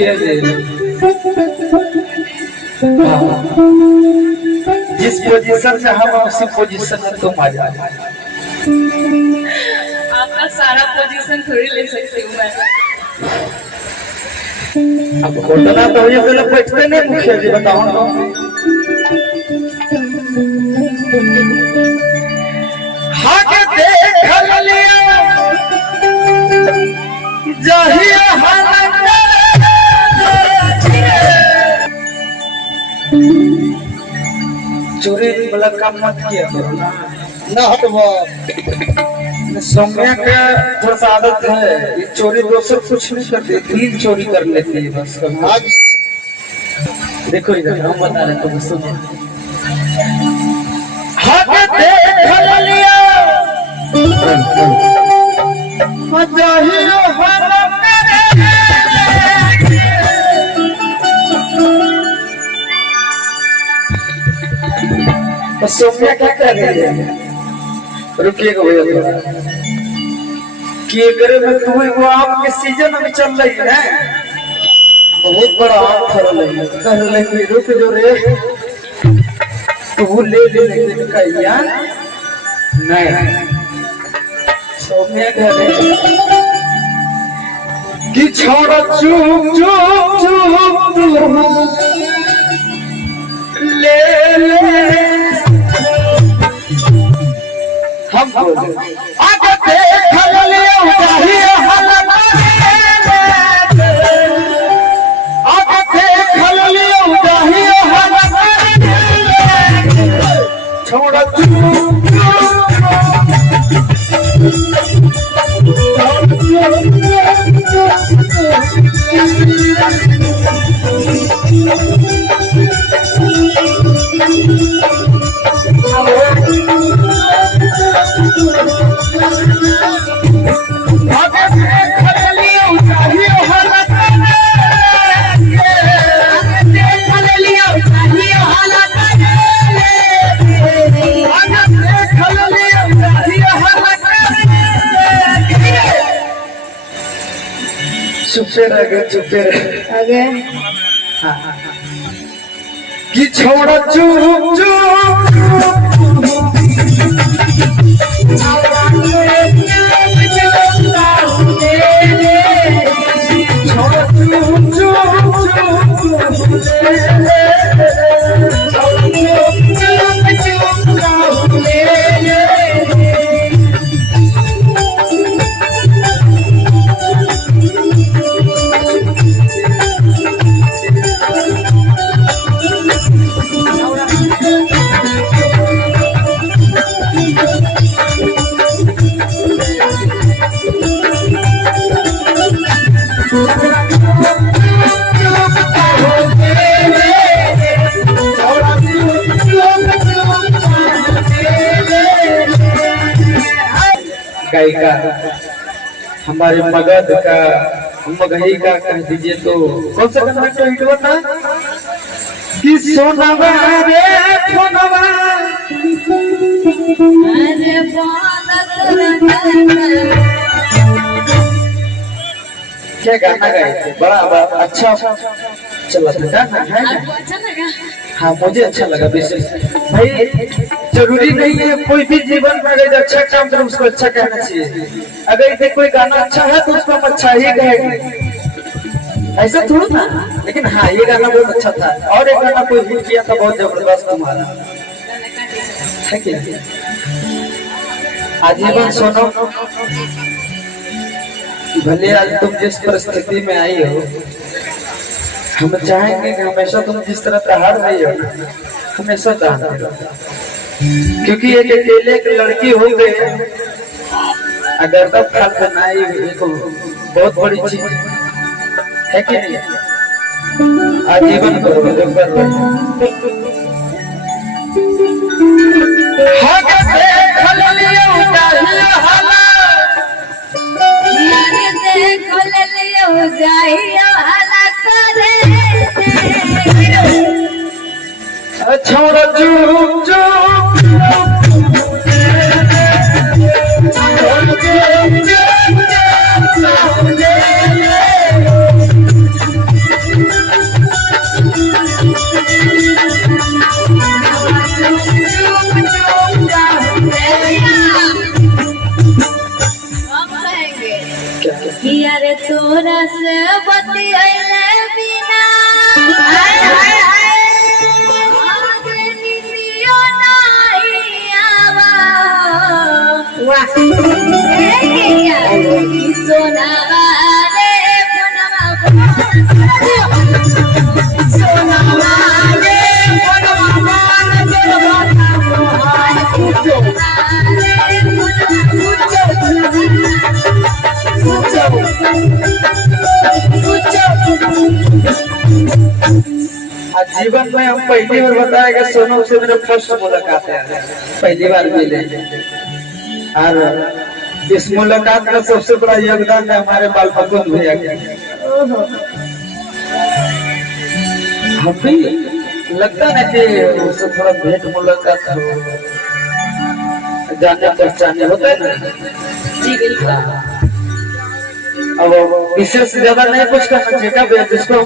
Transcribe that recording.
मुखिया जी जिस पोजीशन से हम उसी पोजीशन में तुम आ जाओ। आपका सारा पोजीशन थोड़ी ले सकती हूँ मैं। अब घटना तो ये तो बैठते नहीं मुखिया जी, बताओ ना। हाके देख लिया जहिया हालत चोरी वाला काम मत किया करो ना हटवा। सौम्या का थोड़ा सा आदत है, ये चोरी दोस्तों कुछ नहीं करते, तीन चोरी कर लेती है बस। आज देखो इधर हम बता रहे तुम सुनो। हाथ देख लिया जहिया हालत तो सौम्या क्या कर रही है? रुकिएगा भैया थोड़ा कि अगर में तुम्हें वो आम के सीजन में चल रही है, बहुत बड़ा आम फल है, कर लेंगे रुक जो रे तो वो ले कहिया नहीं। सौम्या कह रहे कि छोड़ा चुप चुप चुप ले हम बोले आगे देख लिया जहिया हालत आगे देख लिया जहिया हालत छोड़ा चुपे रह गए कि छोड़ा चुप चुप गायिका हमारे मगध का मगही का कह दीजिए तो कौन सा गाना तो हिट होता कि सोनवा रे सोनवा अरे क्या गाना गाए थे, बड़ा अच्छा चला था गाना है ना? अच्छा लगा। हाँ मुझे अच्छा लगा। विशेष भाई जरूरी नहीं है कोई भी जीवन में अगर अच्छा काम करे उसको अच्छा कहना चाहिए। अगर इसे कोई गाना अच्छा है तो उसको हम अच्छा ही कहेंगे, ऐसा थोड़ा ना। लेकिन हाँ ये गाना बहुत अच्छा था और एक गाना कोई हिट किया था बहुत जबरदस्त तुम्हारा है कि आजीवन सुनो। भले आज तुम जिस परिस्थिति में आई हो, हम चाहेंगे कि हमेशा तुम जिस तरह का हार रही हो हमेशा दान दो, क्योंकि एक अकेले एक लड़की हो गई अगर तब खाल बनाई एक बहुत बड़ी चीज है कि नहीं। आजीवन करो जो कर रहे छोड़ा चुप चुप तोहरा से बतियाइले बिना आगे नीतियो नहीं आवा वाह सोनावा रे फोनवा सोनावा रे फोनवा जीवन में हम पहली बार बताया कि सोनम से मेरा फर्स्ट मुलाकात है, पहली बार मिले। और इस मुलाकात का सबसे बड़ा योगदान है हमारे बाल पकवान भैया का। हम भी लगता है कि उससे थोड़ा भेंट मुलाकात हो, जाने पहचाने होता है ना। जी बिल्कुल। अब इससे ज्यादा नहीं कुछ करना चाहिए जिसको